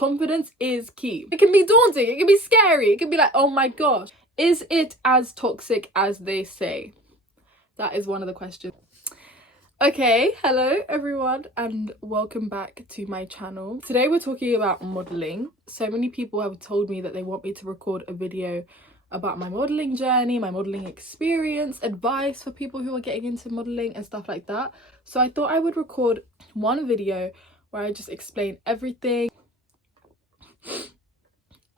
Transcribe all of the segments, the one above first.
confidence is key. It can be daunting, it can be scary, it can be like, oh my gosh, is it as toxic as they say? That is one of the questions. Okay, hello everyone and welcome back to my channel. Today we're talking about modeling. So many people have told me that they want me to record a video about my modeling journey, my modeling experience, advice for people who are getting into modeling and stuff like that. So I thought I would record one video where I just explain everything.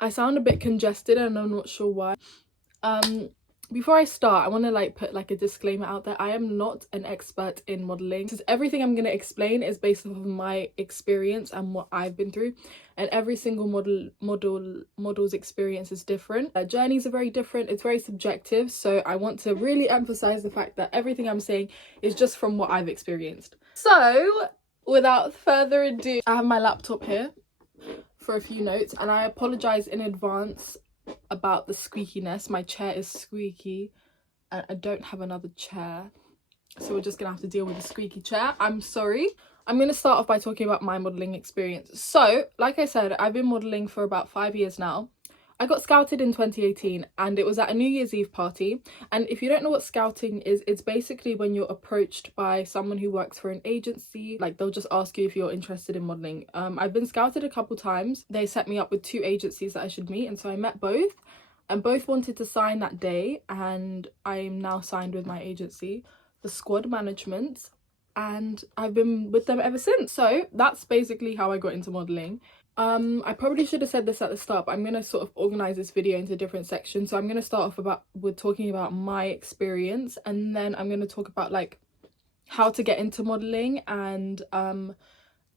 I sound a bit congested and I'm not sure why. Before I start, I want to put a disclaimer out there. I am not an expert in modeling. Because everything I'm going to explain is based off of my experience and what I've been through. And every single model's experience is different. Their journeys are very different. It's very subjective. So I want to really emphasize the fact that everything I'm saying is just from what I've experienced. So without further ado, I have my laptop here for a few notes. And I apologize in advance about the squeakiness. My chair is squeaky and I don't have another chair, so we're just gonna have to deal with the squeaky chair. I'm sorry. I'm gonna start off by talking about my modeling experience. So like I said, I've been modeling for about 5 years now. I got scouted in 2018 and it was at a New Year's Eve party. And if you don't know what scouting is, it's basically when you're approached by someone who works for an agency. They'll just ask you if you're interested in modeling. I've been scouted a couple times. They set me up with 2 agencies that I should meet, and so I met both, and both wanted to sign that day, and I'm now signed with my agency, the Squad Management, and I've been with them ever since. So that's basically how I got into modeling. I probably should have said this at the start, but I'm going to sort of organize this video into different sections. So I'm going to start off with talking about my experience, and then I'm going to talk about how to get into modeling, and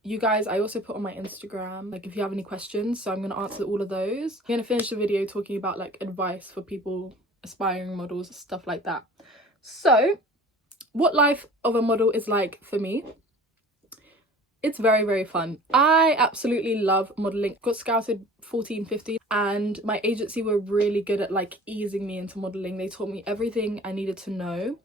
you guys, I also put on my Instagram if you have any questions, so I'm going to answer all of those. I'm going to finish the video talking about advice for people, aspiring models, stuff like that. So what life of a model is like for me: it's very, very fun. I absolutely love modeling. Got scouted 14, 15, and my agency were really good at easing me into modeling. They taught me everything I needed to know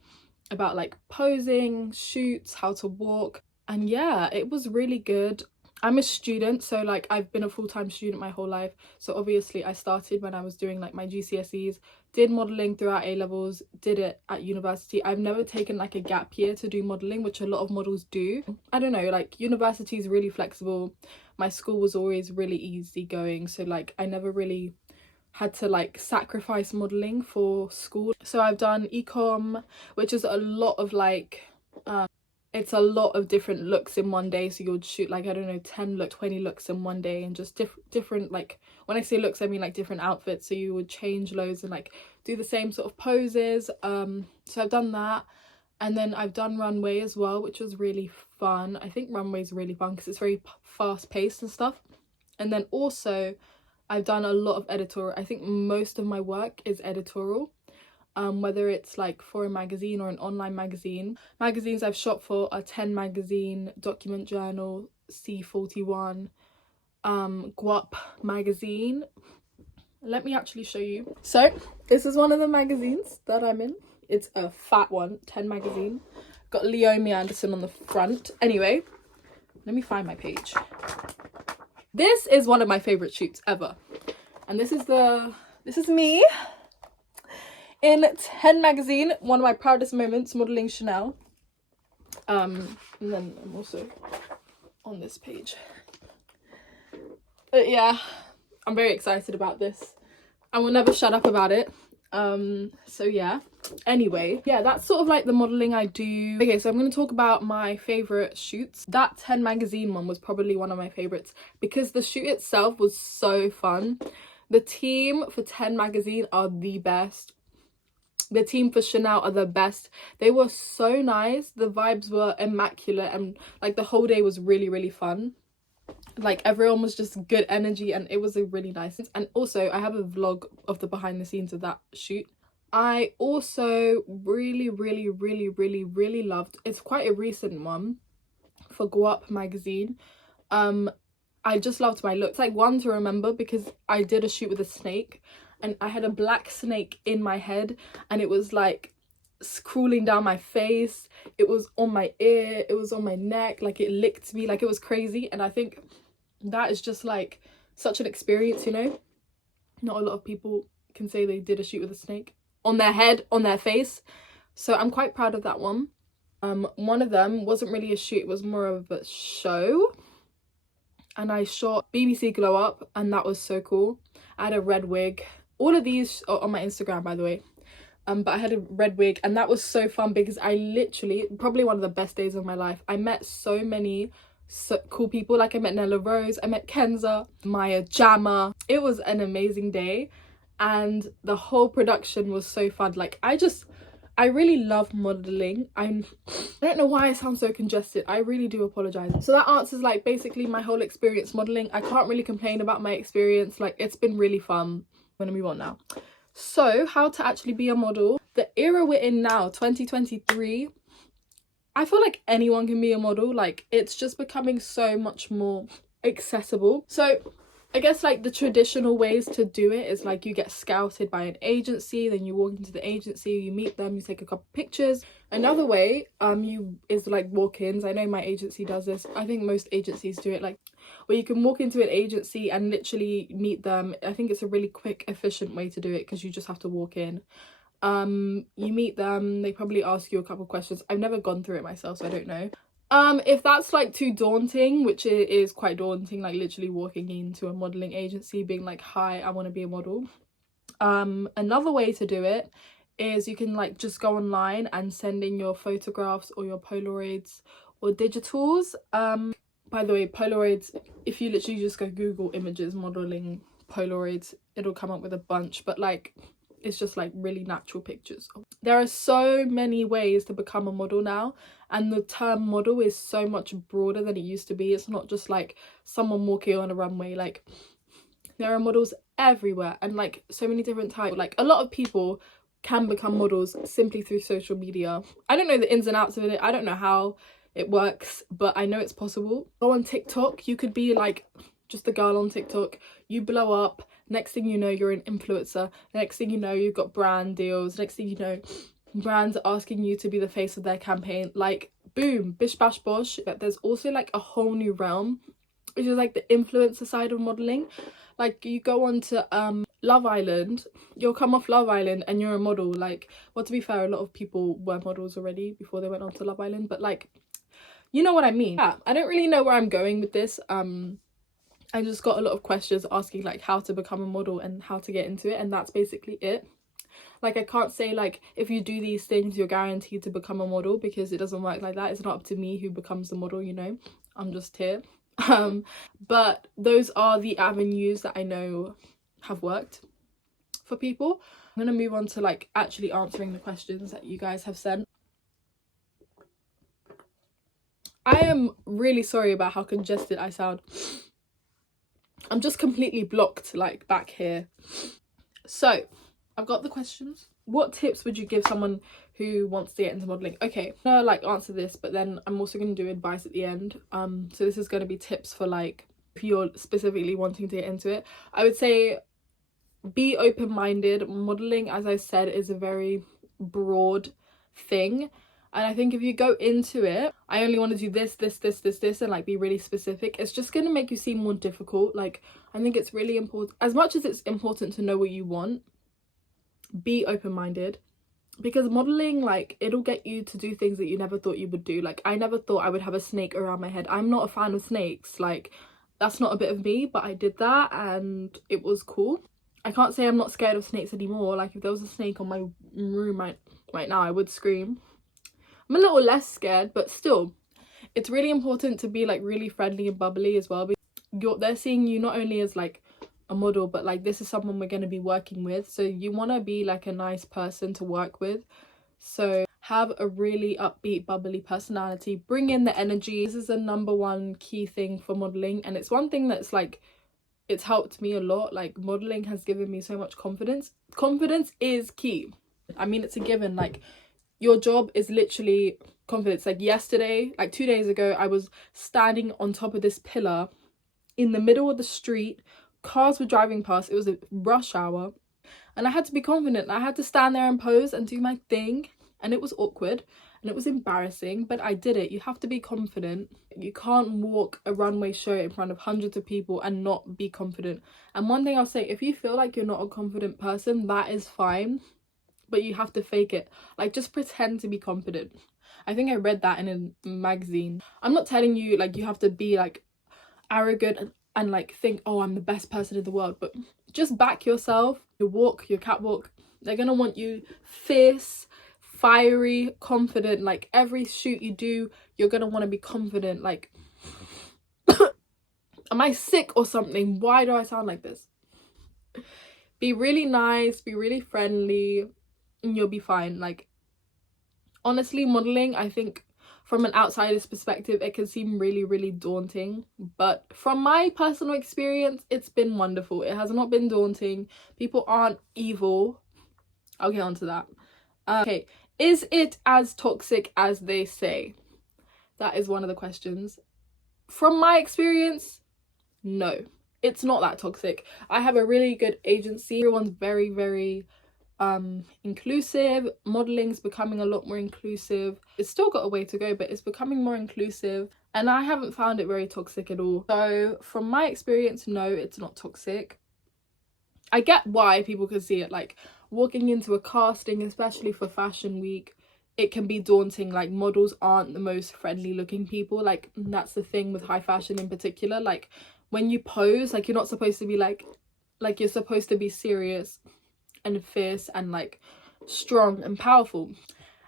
about posing, shoots, how to walk, and yeah, it was really good. I'm a student, so I've been a full-time student my whole life. So obviously I started when I was doing my GCSEs, did modeling throughout A-levels, did it at university. I've never taken a gap year to do modeling, which a lot of models do. I don't know, university is really flexible. My school was always really easygoing, so I never really had to sacrifice modeling for school. So I've done ecom, which is a lot of it's a lot of different looks in one day. So you would shoot I don't know, 20 looks in one day, and just different when I say looks, I mean different outfits. So you would change loads and do the same sort of poses. So I've done that, and then I've done runway as well, which was really fun. I think runway is really fun because it's very fast paced and stuff. And then also I've done a lot of editorial. I think most of my work is editorial. Whether it's for a magazine or an online magazine. Magazines I've shot for are 10 Magazine, Document Journal, C41, Guap magazine. Let me actually show you. So this is one of the magazines that I'm in. It's a fat one, 10 Magazine. Got Leomi Anderson on the front. Anyway, let me find my page. This is one of my favorite shoots ever, and this is me in 10 Magazine, one of my proudest moments, modeling Chanel. And then I'm also on this page. But yeah, I'm very excited about this. I will never shut up about it. So yeah. Anyway, yeah, that's sort of the modeling I do. Okay, so I'm going to talk about my favorite shoots. That 10 Magazine one was probably one of my favorites because the shoot itself was so fun. The team for 10 Magazine are the best. The team for Chanel are the best. They were so nice. The vibes were immaculate, and the whole day was really, really fun. Everyone was just good energy, and it was a really nice. And also I have a vlog of the behind the scenes of that shoot. I also really, really, really, really, really loved, it's quite a recent one, for Guap magazine. I just loved my look. It's one to remember because I did a shoot with a snake, and I had a black snake in my head, and it was crawling down my face, it was on my ear, it was on my neck, it licked me, it was crazy. And I think that is just such an experience, you know. Not a lot of people can say they did a shoot with a snake on their head, on their face. So I'm quite proud of that one. One of them wasn't really a shoot, it was more of a show. And I shot BBC Glow Up, and that was so cool. I had a red wig. All of these are on my Instagram, by the way. But I had a red wig, and that was so fun because I literally, probably one of the best days of my life. I met so many cool people. Like, I met Nella Rose, I met Kenza, Maya Jama. It was an amazing day, and the whole production was so fun. Like, I really love modeling. I don't know why I sound so congested. I really do apologize. So that answers like basically my whole experience modeling. I can't really complain about my experience. Like, it's been really fun. I'm gonna move on now. So how to actually be a model. The era we're in now, 2023, I feel like anyone can be a model. Like, it's just becoming so much more accessible. So I guess like the traditional ways to do it is like you get scouted by an agency, then you walk into the agency, you meet them, you take a couple pictures. Another way is like walk-ins. I know my agency does this. I think most agencies do it, like where you can walk into an agency and literally meet them. I think it's a really quick, efficient way to do it because you just have to walk in. You meet them, they probably ask you a couple questions. I've never gone through it myself, so I don't know. If that's like too daunting, which it is quite daunting, like literally walking into a modeling agency being like, hi, I want to be a model. Another way to do it is you can like just go online and send in your photographs or your Polaroids or digitals. By the way, Polaroids, if you literally just go Google images modeling Polaroids, it'll come up with a bunch, but like it's just like really natural pictures. There are so many ways to become a model now, and the term model is so much broader than it used to be. It's not just like someone walking on a runway. Like, there are models everywhere, and like so many different types. Like, a lot of people can become models simply through social media. I don't know the ins and outs of it. I don't know how it works, but I know it's possible. Go on TikTok, you could be like just a girl on TikTok, you blow up, next thing you know you're an influencer, next thing you know you've got brand deals, next thing you know brands are asking you to be the face of their campaign. Like, boom, bish bash bosh. But there's also like a whole new realm, which is like the influencer side of modeling. Like, you go on to Love Island, you'll come off Love Island and you're a model. Like, well, to be fair, a lot of people were models already before they went on to Love Island, but like, you know what I mean. Yeah, I don't really know where I'm going with this. I just got a lot of questions asking like how to become a model and how to get into it, and that's basically it. Like, I can't say like if you do these things you're guaranteed to become a model, because it doesn't work like that. It's not up to me who becomes the model, you know. I'm just here. But those are the avenues that I know have worked for people. I'm gonna move on to like actually answering the questions that you guys have sent. I am really sorry about how congested I sound. I'm just completely blocked like back here. So I've got the questions. What tips would you give someone who wants to get into modeling? Okay, I'm gonna like answer this, but then I'm also gonna do advice at the end. So this is gonna be tips for like if you're specifically wanting to get into it. I would say be open-minded. Modeling, as I said, is a very broad thing, and I think if you go into it, I only want to do this, and like be really specific, it's just going to make you seem more difficult. Like, I think it's really important, as much as it's important to know what you want, be open-minded, because modeling, like, it'll get you to do things that you never thought you would do. Like, I never thought I would have a snake around my head. I'm not a fan of snakes. Like, that's not a bit of me, but I did that and it was cool. I can't say I'm not scared of snakes anymore. Like, if there was a snake on my room right now, I would scream. I'm a little less scared, but still, it's really important to be like really friendly and bubbly as well. They're seeing you not only as like a model, but like this is someone we're going to be working with, so you want to be like a nice person to work with. So have a really upbeat, bubbly personality, bring in the energy. This is the number one key thing for modeling, and it's one thing that's like, it's helped me a lot. Like, modeling has given me so much confidence. Confidence is key. I mean, it's a given. Like, your job is literally confidence. Like, yesterday, like 2 days ago, I was standing on top of this pillar in the middle of the street. Cars were driving past. It was a rush hour, and I had to be confident. I had to stand there and pose and do my thing, and it was awkward. and it was embarrassing, but I did it. You have to be confident. You can't walk a runway show in front of hundreds of people and not be confident. And one thing I'll say, if you feel like you're not a confident person, that is fine, but you have to fake it. Like, just pretend to be confident. I think I read that in a magazine. I'm not telling you like you have to be like arrogant and like think, oh, I'm the best person in the world, but just back yourself. Your walk, your catwalk, they're gonna want you fierce, fiery, confident. Like, every shoot you do, you're gonna want to be confident. Like, am I sick or something? Why do I sound like this? Be really nice, be really friendly, and you'll be fine. Like, honestly, modeling, I think from an outsider's perspective, it can seem really, really daunting, but from my personal experience, it's been wonderful. It has not been daunting. People aren't evil. I'll get onto that. Okay, is it as toxic as they say? That is one of the questions. From my experience, no, it's not that toxic. I have a really good agency. Everyone's very, very inclusive. Modeling's becoming a lot more inclusive. It's still got a way to go, but it's becoming more inclusive, and I haven't found it very toxic at all. So from my experience, no, it's not toxic. I get why people can see it. Like, walking into a casting, especially for fashion week, it can be daunting. Like, models aren't the most friendly looking people. Like, that's the thing with high fashion in particular. Like, when you pose, like, you're not supposed to be like you're supposed to be serious and fierce and like strong and powerful,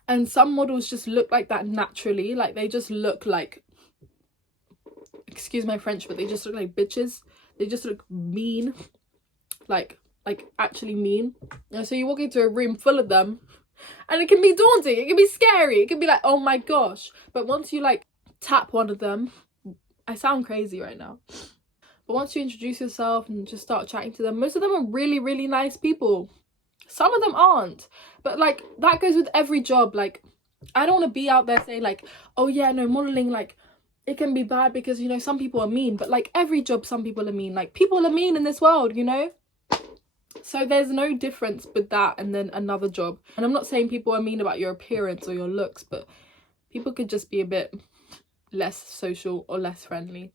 and some models just look like that naturally. Like, they just look like, excuse my French, but they just look like bitches. They just look mean, like actually mean. And so you walk into a room full of them and it can be daunting, it can be scary, it can be like, oh my gosh. But once you like tap one of them, I sound crazy right now, but once you introduce yourself and just start chatting to them, most of them are really, really nice people. Some of them aren't, but like, that goes with every job. Like, I don't want to be out there saying like, oh yeah, no, modeling, like, it can be bad because, you know, some people are mean. But like, every job, some people are mean. Like, people are mean in this world, you know. So there's no difference with that and then another job. And I'm not saying people are mean about your appearance or your looks, but people could just be a bit less social or less friendly.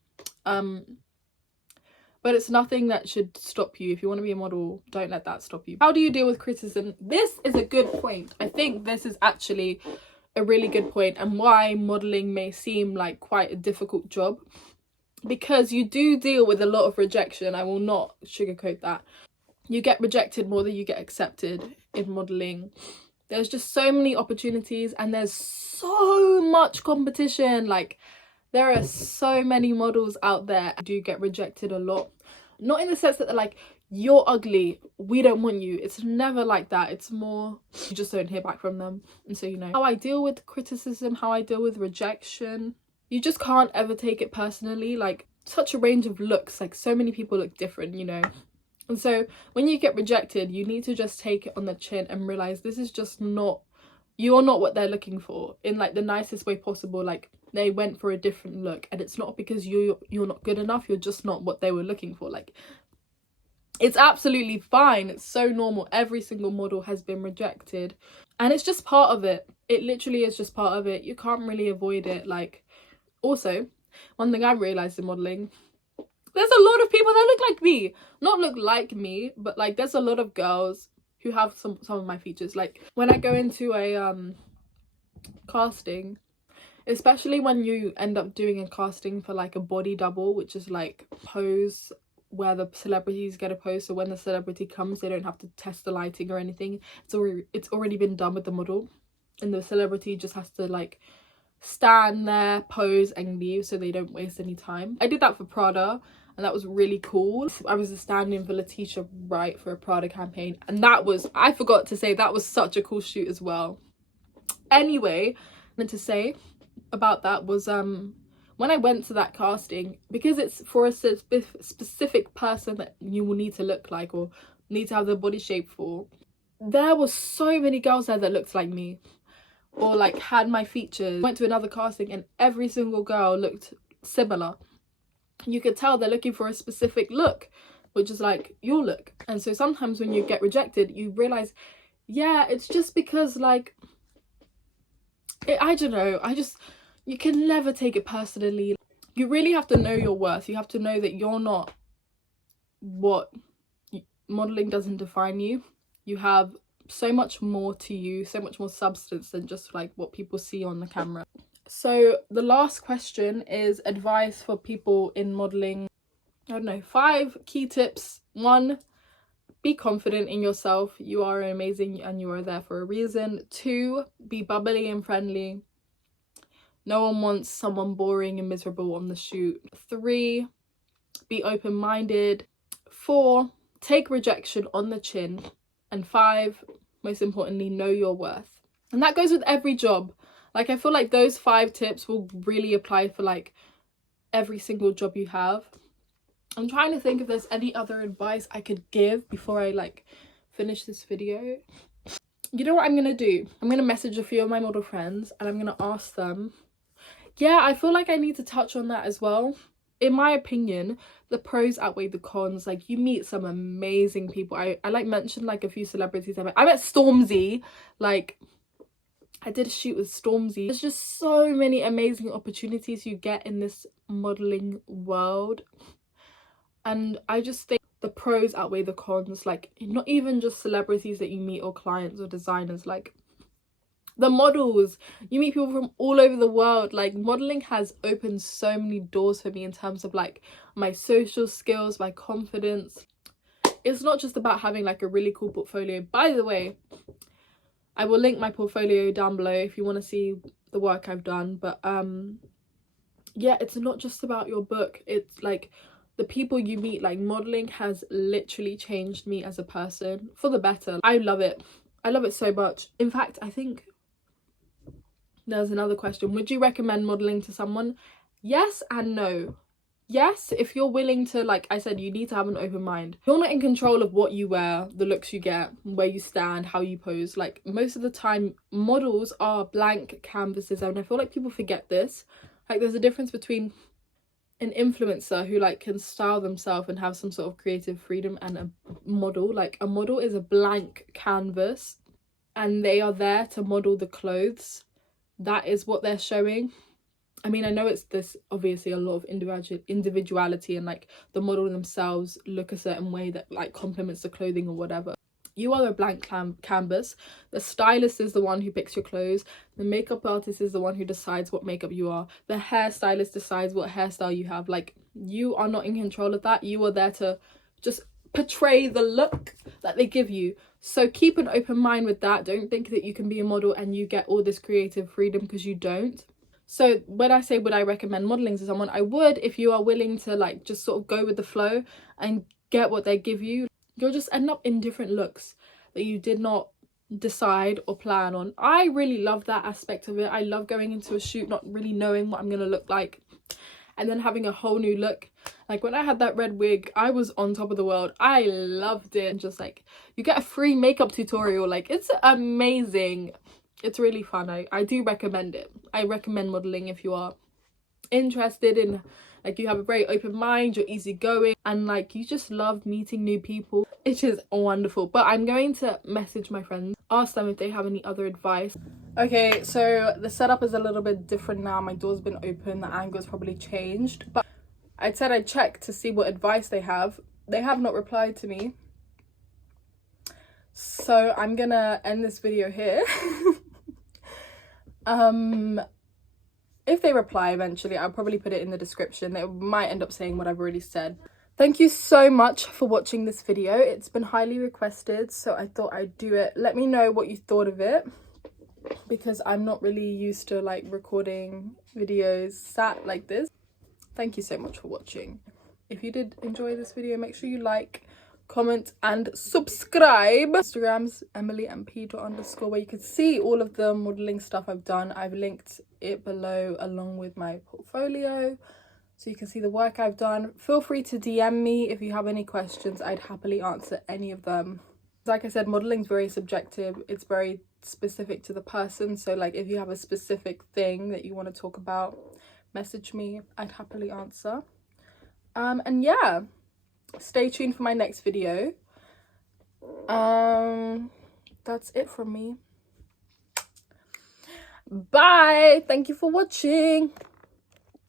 But it's nothing that should stop you. If you want to be a model, don't let that stop you. How do you deal with criticism? This is a good point. I think this is actually a really good point, and why modeling may seem like quite a difficult job, because you do deal with a lot of rejection. I will not sugarcoat that. You get rejected more than you get accepted in modeling. There's just so many opportunities and there's so much competition. Like, there are so many models out there. I do get rejected a lot. Not in the sense that they're like, you're ugly, we don't want you. It's never like that. It's more, you just don't hear back from them. And so, you know, how I deal with criticism, how I deal with rejection, you just can't ever take it personally. Like, such a range of looks, like so many people look different, you know. And so when you get rejected, you need to just take it on the chin and realize this is just not, you're not what they're looking for, in like the nicest way possible. Like, they went for a different look, and it's not because you're not good enough, you're just not what they were looking for. Like, it's absolutely fine. It's so normal. Every single model has been rejected, and it's just part of it. It literally is just part of it. You can't really avoid it. Like, also, one thing I realized in modeling, there's a lot of people that look like me. Not look like me, but like, there's a lot of girls who have some of my features. Like, when I go into a casting, especially when you end up doing a casting for like a body double, which is like pose where the celebrities get a pose, so when the celebrity comes, they don't have to test the lighting or anything. It's already been done with the model, and the celebrity just has to like stand there, pose and leave, so they don't waste any time. I did that for Prada, and that was really cool. I was a stand-in for Letitia Wright for a Prada campaign, and that was, I forgot to say, that was such a cool shoot as well. Anyway, meant to say about that was when I went to that casting, because it's for a specific person that you will need to look like or need to have the body shape for, there were so many girls there that looked like me or like had my features. Went to another casting and every single girl looked similar. You could tell they're looking for a specific look, which is like your look. And so sometimes when you get rejected, you realize, yeah, it's just because like I don't know, you can never take it personally. You really have to know your worth. You have to know that you're not what modeling doesn't define you. You have so much more to you, so much more substance than just like what people see on the camera. So the last question is advice for people in modeling. I don't know, 5 key tips. 1, be confident in yourself. You are amazing and you are there for a reason. 2, be bubbly and friendly. No one wants someone boring and miserable on the shoot. 3, be open-minded. 4, take rejection on the chin. And 5, most importantly, know your worth. And that goes with every job. Like, I feel like those 5 tips will really apply for like every single job you have. I'm trying to think if there's any other advice I could give before I like finish this video. You know what I'm gonna do? I'm gonna message a few of my model friends and I'm gonna ask them. Yeah, I feel like I need to touch on that as well. In my opinion, the pros outweigh the cons. Like, you meet some amazing people. I like mentioned like a few celebrities I met. I met Stormzy. Like, I did a shoot with Stormzy. There's just so many amazing opportunities you get in this modeling world. And I just think the pros outweigh the cons. Like, not even just celebrities that you meet or clients or designers, like the models. You meet people from all over the world. Like, modeling has opened so many doors for me in terms of like my social skills, my confidence. It's not just about having like a really cool portfolio. By the way, I will link my portfolio down below if you want to see the work I've done. But yeah, it's not just about your book. It's like the people you meet. Like, modeling has literally changed me as a person for the better. I love it. I love it so much. In fact, I think there's another question. Would you recommend modeling to someone? Yes and no. Yes, if you're willing to, like I said, you need to have an open mind. You're not in control of what you wear, the looks you get, where you stand, how you pose. Like, most of the time, models are blank canvases, and I feel like people forget this. Like, there's a difference between an influencer who like can style themselves and have some sort of creative freedom and a model. Like, a model is a blank canvas and they are there to model the clothes. That is what they're showing. I mean, I know it's this obviously a lot of individuality and like the model themselves look a certain way that like complements the clothing or whatever. You are a blank canvas. The stylist is the one who picks your clothes. The makeup artist is the one who decides what makeup you are. The hairstylist decides what hairstyle you have. Like, you are not in control of that. You are there to just portray the look that they give you. So keep an open mind with that. Don't think that you can be a model and you get all this creative freedom, because you don't. So when I say would I recommend modeling to someone, I would, if you are willing to like just sort of go with the flow and get what they give you. You'll just end up in different looks that you did not decide or plan on. I really love that aspect of it. I love going into a shoot not really knowing what I'm gonna look like and then having a whole new look. Like, when I had that red wig, I was on top of the world. I loved it. And just like, you get a free makeup tutorial. Like, it's amazing. It's really fun. I do recommend it. I recommend modeling if you are interested in, like, you have a very open mind, you're easygoing, and like you just love meeting new people. It is wonderful. But I'm going to message my friends, ask them if they have any other advice. Okay, so the setup is a little bit different now. My door's been open, the angle's probably changed, but I said I'd check to see what advice they have. They have not replied to me, so I'm gonna end this video here. If they reply eventually, I'll probably put it in the description. They might end up saying what I've already said. Thank you so much for watching this video. It's been highly requested, so I thought I'd do it. Let me know what you thought of it, because I'm not really used to like recording videos sat like this. Thank you so much for watching. If you did enjoy this video, make sure you like, comment and subscribe. Instagram's emilyandp_, where you can see all of the modeling stuff I've done. I've linked it below along with my portfolio, so you can see the work I've done. Feel free to DM me if you have any questions. I'd happily answer any of them. Like I said, modeling is very subjective. It's very specific to the person, so like if you have a specific thing that you want to talk about, message me. I'd happily answer. And yeah, stay tuned for my next video. That's it from me. Bye. Thank you for watching.